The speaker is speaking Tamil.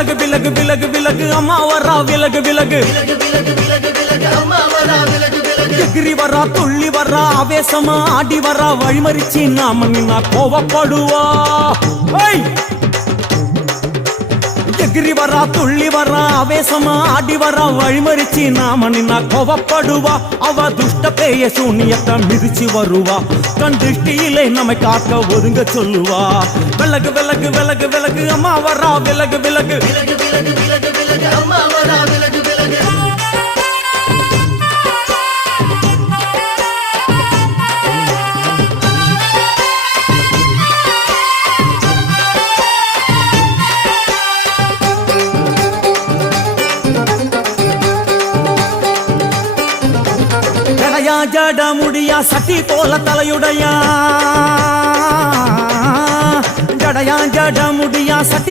விலகு விலகு விலகு விலகு அம்மா வரா விலகு விலகு எகிரி வரா துள்ளி வரா ஆவேசமா ஆடி வரா வழிமறிச்சு நாம நின்னா கோவப்படுவா எகிரி வரா துள்ளி வரா ஆவேசமா ஆடி வரா வழிமறிச்சு நாம நின்னா கோவப்படுவா அவ துஷ்ட பேய சூனியத்தை மிதிச்சு வருவா கண் திருஷ்டியிலே நம்மை காக்க ஒதுங்க சொல்லுவா விலகு விலகு விலகு விலகு அம்மா வரா விலகு விலகு அம்மா வரா விலகு விலகு ஜட முடியா சட்டி போல தலையுடையா ஜடையா ஜட முடியா சட்டி